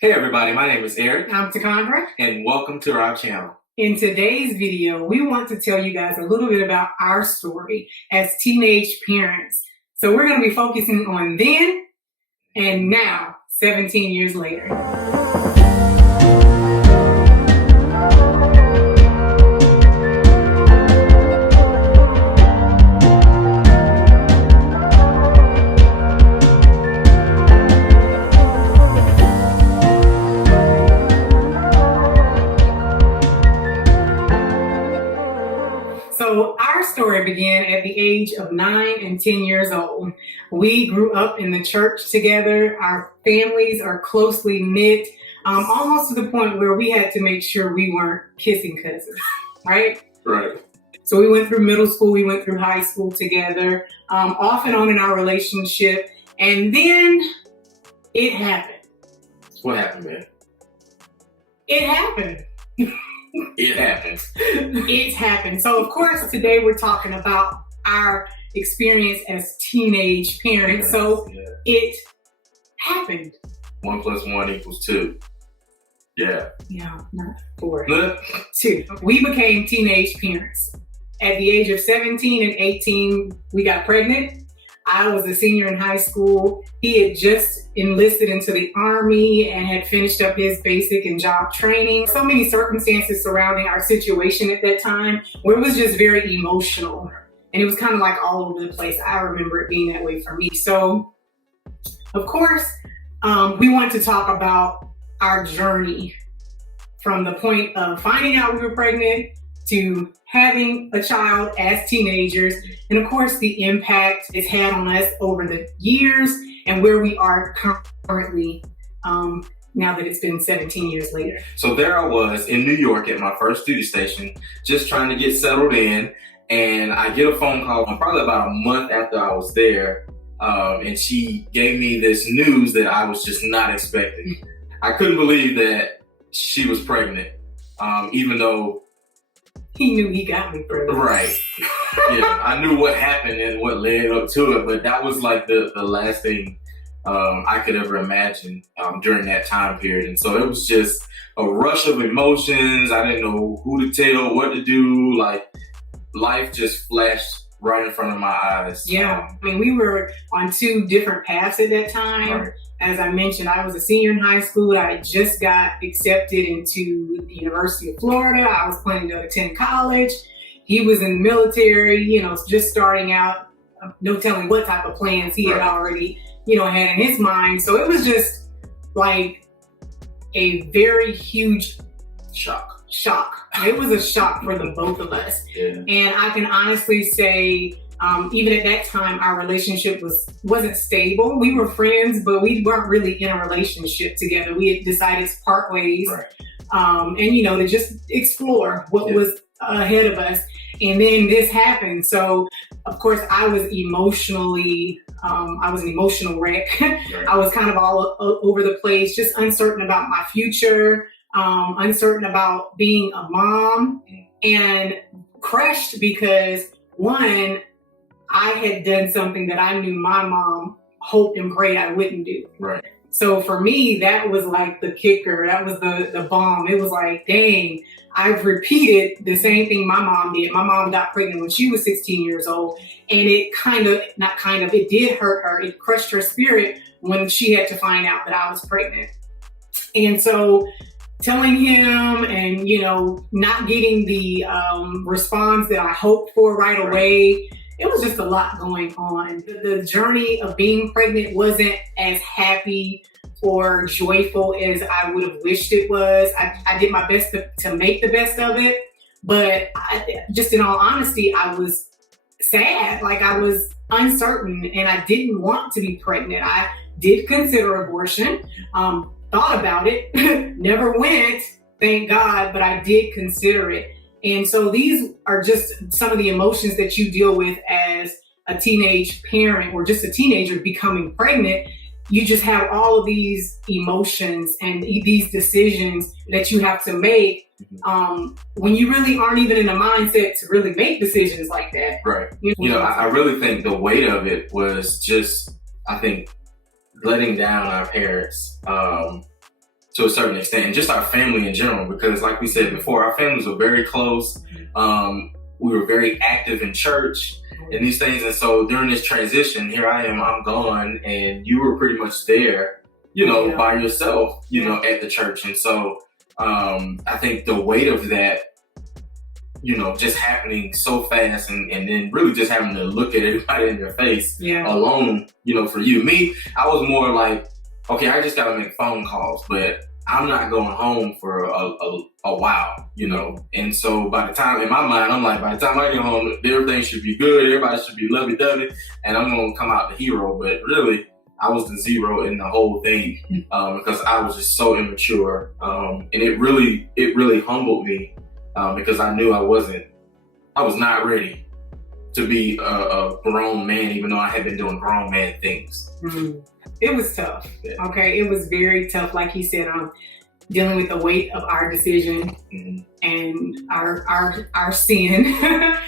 Hey everybody, my name is Eric. I'm Takandra. And welcome to our channel. In today's video, we want to tell you guys a little bit about our story as teenage parents. So we're going to be focusing on then and now, 17 years later. So our story began at the age of 9 and 10 years old. We grew up in the church together. Our families are closely knit, almost to the point where we had to make sure we weren't kissing cousins, right? Right. So we went through middle school, we went through high school together, off and on in our relationship. And then it happened. What happened, man? It happened. It happened. It's happened. So, of course, today we're talking about our experience as teenage parents. So, it happened. 1 + 1 = 2. Yeah. Yeah, not 4. Look. 2. We became teenage parents. At the age of 17 and 18, we got pregnant. I was a senior in high school. He had just enlisted into the Army and had finished up his basic and job training. So many circumstances surrounding our situation at that time where it was just very emotional. And it was kind of like all over the place. I remember it being that way for me. So, of course, we want to talk about our journey from the point of finding out we were pregnant to having a child as teenagers, and of course the impact it's had on us over the years and where we are currently now that it's been 17 years later. So there I was in New York at my first duty station, just trying to get settled in, and I get a phone call probably about a month after I was there, and she gave me this news that I was just not expecting. I couldn't believe that she was pregnant, even though he knew he got me pregnant. Right. Yeah, I knew what happened and what led up to it, but that was like the last thing I could ever imagine during that time period. And so it was just a rush of emotions. I didn't know who to tell, what to do. Like, life just flashed right in front of my eyes. Yeah. I mean, we were on 2 different paths at that time. Right. As I mentioned, I was a senior in high school. I just got accepted into the University of Florida. I was planning to attend college. He was in the military, just starting out. No telling what type of plans he had already, had in his mind. So it was just like a very huge shock. It was a shock for the both of us. Yeah. And I can honestly say, even at that time, our relationship wasn't stable. We were friends, but we weren't really in a relationship together. We had decided to part ways, and to just explore what was ahead of us. And then this happened. So, of course, I was emotionally, I was an emotional wreck. Right. I was kind of all over the place, just uncertain about my future, uncertain about being a mom, and crushed because, one, I had done something that I knew my mom hoped and prayed I wouldn't do. Right. So for me, that was like the kicker. That was the bomb. It was like, dang, I've repeated the same thing my mom did. My mom got pregnant when she was 16 years old. And it it did hurt her. It crushed her spirit when she had to find out that I was pregnant. And so telling him and, not getting the response that I hoped for right away, it was just a lot going on. The journey of being pregnant wasn't as happy or joyful as I would have wished it was. I did my best to make the best of it, but just in all honesty, I was sad. Like, I was uncertain and I didn't want to be pregnant. I did consider abortion, thought about it, never went, thank God, but I did consider it. And so these are just some of the emotions that you deal with as a teenage parent or just a teenager becoming pregnant. You just have all of these emotions and these decisions that you have to make when you really aren't even in the mindset to really make decisions like that. Right. I really think the weight of it was just, I think, letting down our parents. to a certain extent, and just our family in general, because like we said before, our families were very close. We were very active in church and these things. And so during this transition, here I am, I'm gone, and you were pretty much there, by yourself, at the church. And so I think the weight of that, just happening so fast, and then really just having to look at everybody in your face alone, for you. Me, I was more like, okay, I just got to make phone calls, but I'm not going home for a while, And so by the time, in my mind, I'm like, by the time I get home, everything should be good. Everybody should be lovey-dovey, and I'm going to come out the hero. But really, I was the zero in the whole thing because I was just so immature. And it really humbled me because I knew I was not ready to be a grown man, even though I had been doing grown man things. Mm-hmm. It was tough. Okay, it was very tough. Like he said, dealing with the weight of our decision and our sin,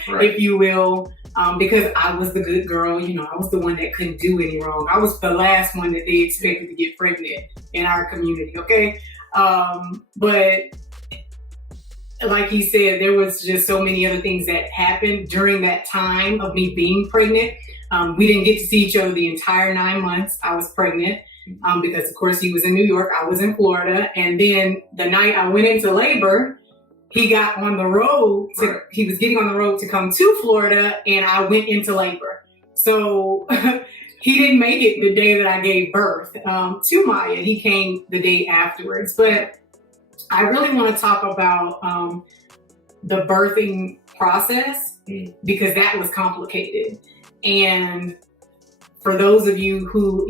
if you will. Because I was the good girl, I was the one that couldn't do any wrong. I was the last one that they expected to get pregnant in our community. Okay, but like he said, there was just so many other things that happened during that time of me being pregnant. We didn't get to see each other the entire 9 months I was pregnant because, of course, he was in New York, I was in Florida. And then the night I went into labor, he got on the road. He was getting on the road to come to Florida, and I went into labor. So he didn't make it the day that I gave birth to Maya. He came the day afterwards. But I really want to talk about the birthing process because that was complicated. And for those of you who,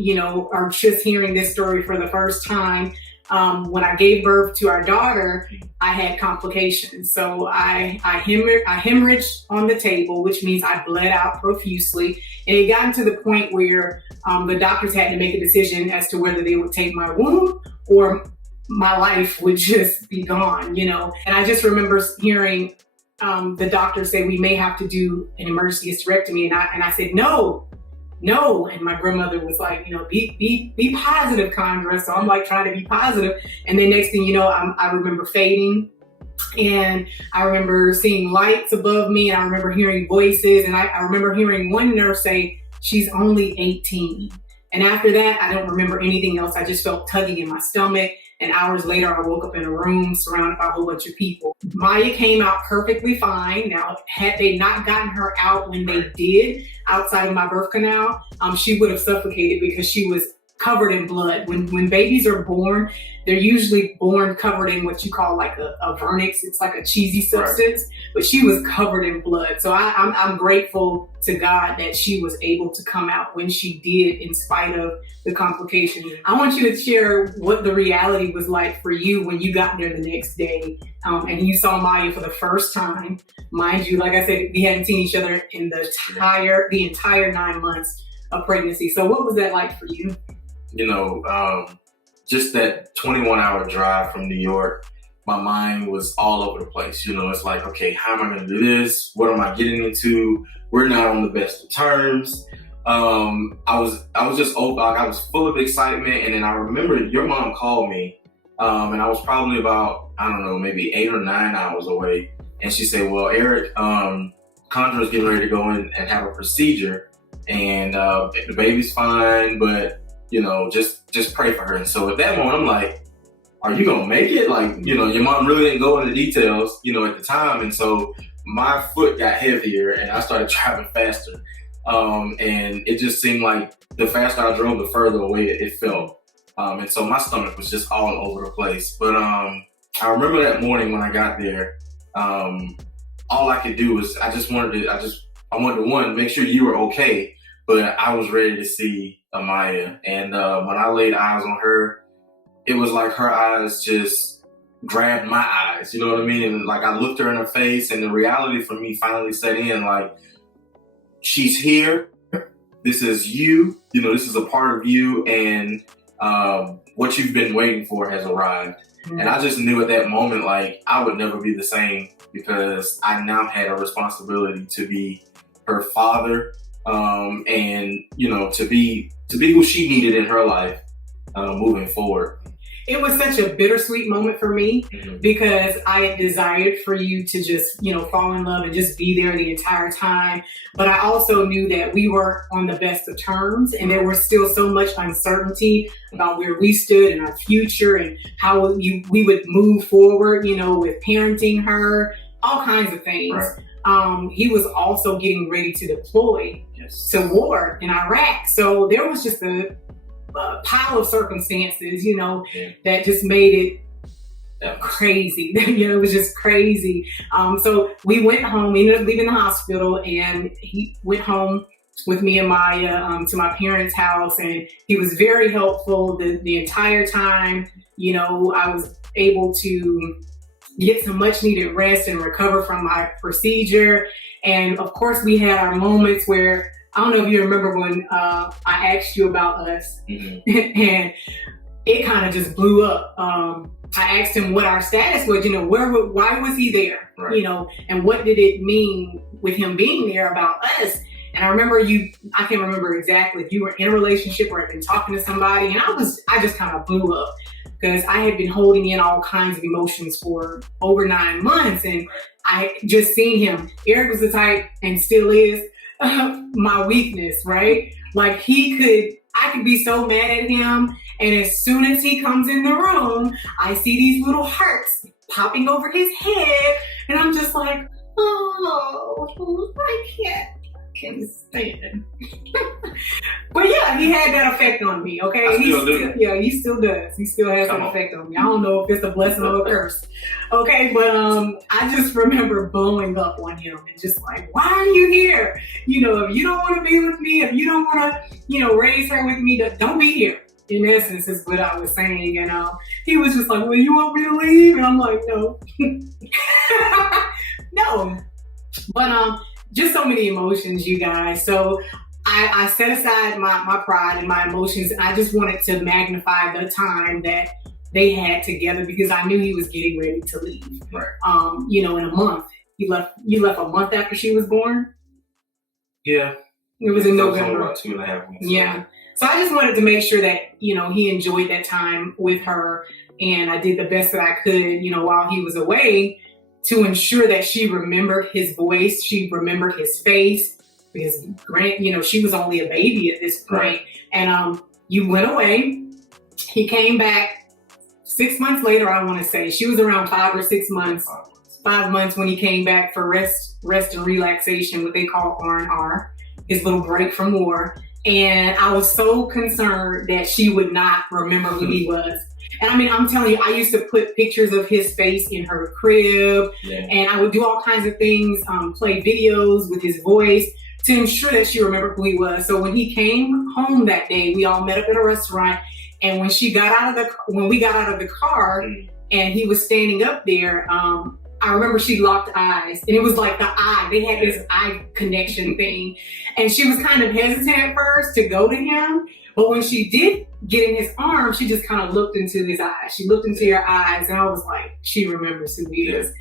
are just hearing this story for the first time, when I gave birth to our daughter, I had complications. So I hemorrhaged on the table, which means I bled out profusely. And it got to the point where the doctors had to make a decision as to whether they would take my womb or my life would just be gone, And I just remember hearing the doctor say, we may have to do an emergency hysterectomy. And I said, no. And my grandmother was like, be positive, Condra. So I'm like trying to be positive. And then next thing you know, I remember fading, and I remember seeing lights above me, and I remember hearing voices. And I remember hearing one nurse say, she's only 18. And after that, I don't remember anything else. I just felt tugging in my stomach. And hours later, I woke up in a room surrounded by a whole bunch of people. Maya came out perfectly fine. Now, had they not gotten her out when they did outside of my birth canal, she would have suffocated because she was covered in blood. When babies are born, they're usually born covered in what you call like a vernix. It's like a cheesy substance, but she was covered in blood. So I'm grateful to God that she was able to come out when she did in spite of the complications. I want you to share what the reality was like for you when you got there the next day and you saw Maya for the first time. Mind you, like I said, we hadn't seen each other in the entire 9 months of pregnancy. So what was that like for you? Just that 21-hour drive from New York, my mind was all over the place. It's like, okay, how am I going to do this? What am I getting into? We're not on the best of terms. I was just I was full of excitement. And then I remember your mom called me, and I was probably about, I don't know, maybe 8 or 9 hours away. And she said, well, Eric, Condra's getting ready to go in and have a procedure, and the baby's fine, but just pray for her. And so at that moment, I'm like, are you going to make it? Like, your mom really didn't go into details, at the time. And so my foot got heavier and I started driving faster. And it just seemed like the faster I drove, the further away it felt. And so my stomach was just all over the place. But I remember that morning when I got there, all I could do was I wanted to, one, make sure you were okay. But I was ready to see Amaya. And when I laid eyes on her, it was like her eyes just grabbed my eyes. You know what I mean? And like I looked her in her face, and the reality for me finally set in. Like, she's here. This is you. This is a part of you. And what you've been waiting for has arrived. Mm-hmm. And I just knew at that moment, like, I would never be the same because I now had a responsibility to be her father. And to be who she needed in her life moving forward. it was such a bittersweet moment for me because I desired for you to just, fall in love and just be there the entire time. But I also knew that we were on the best of terms and there was still so much uncertainty about where we stood in our future and how we would move forward, with parenting her, all kinds of things. Right. He was also getting ready to deploy to war in Iraq. So there was just a pile of circumstances, that just made it crazy. It was just crazy. So we went home, we ended up leaving the hospital, and he went home with me and Maya to my parents' house, and he was very helpful the entire time. I was able to get some much needed rest and recover from my procedure. And of course we had our moments where, I don't know if you remember when I asked you about us and it kind of just blew up. I asked him what our status was, why was he there? Right. And what did it mean with him being there about us? And I remember I can't remember exactly if you were in a relationship or had been talking to somebody, and I just kind of blew up because I had been holding in all kinds of emotions for over 9 months, and I just seen him. Eric was the type, and still is, my weakness, right? Like I could be so mad at him, and as soon as he comes in the room, I see these little hearts popping over his head, and I'm just like, oh, I can't stand. But yeah, he had that effect on me, okay? He still does. He still has that effect on me. I don't know if it's a blessing or a curse. Okay, but I just remember blowing up on him and just like, why are you here? If you don't want to be with me, if you don't want to, raise her with me, don't be here. In essence, is what I was saying. And he was just like, well, you want me to leave? And I'm like, no. No. But just so many emotions, you guys. So I set aside my pride and my emotions, and I just wanted to magnify the time that they had together because I knew he was getting ready to leave. Right. In a month. You left a month after she was born? Yeah. It was in November. About 2.5 months. Yeah. So I just wanted to make sure that, he enjoyed that time with her, and I did the best that I could, while he was away, to ensure that she remembered his voice, she remembered his face, because Grant, she was only a baby at this point. Right. And you went away. He came back 6 months later, I want to say. She was around 5 or 6 months. 5 months when he came back for rest and relaxation, what they call R&R, his little break from war. And I was so concerned that she would not remember who he was. And I mean, I'm telling you, I used to put pictures of his face in her crib, and I would do all kinds of things, play videos with his voice to ensure that she remembered who he was. So when he came home that day, we all met up at a restaurant. And when we got out of the car and he was standing up there, I remember she locked eyes, and it was like they had this eye connection thing. And she was kind of hesitant at first to go to him. But when she did get in his arms, she just kind of looked into his eyes. She looked into your eyes, and I was like, she remembers who he is.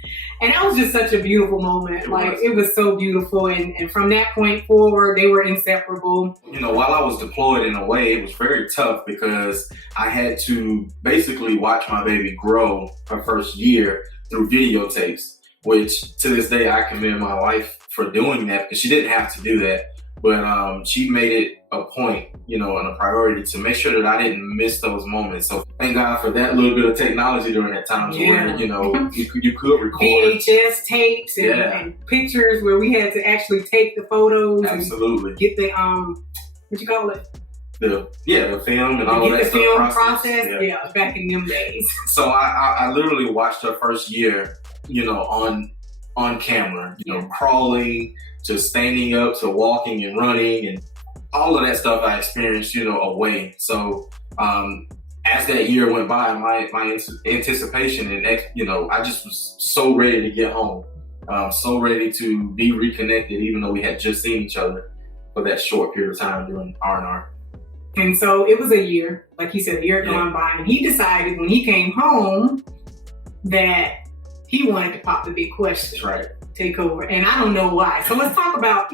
And that was just such a beautiful moment. It was so beautiful. And from that point forward, they were inseparable. While I was deployed in a way, it was very tough because I had to basically watch my baby grow her first year through videotapes, which to this day I commend my wife for doing that because she didn't have to do that. But she made it a point, and a priority to make sure that I didn't miss those moments. So thank God for that little bit of technology during that time where, you could record. VHS tapes and pictures where we had to actually take the photos. Absolutely. And get the, what you call it? The film and all of that stuff. Get the film process, back in them days. So I literally watched her first year, on camera, crawling, to standing up, to walking and running, and all of that stuff I experienced, away. So as that year went by, my anticipation and I just was so ready to get home, so ready to be reconnected, even though we had just seen each other for that short period of time during R&R. And so it was a year, like he said, a year gone by, and he decided when he came home that he wanted to pop the big question. That's right. Take over. And I don't know why. So let's talk about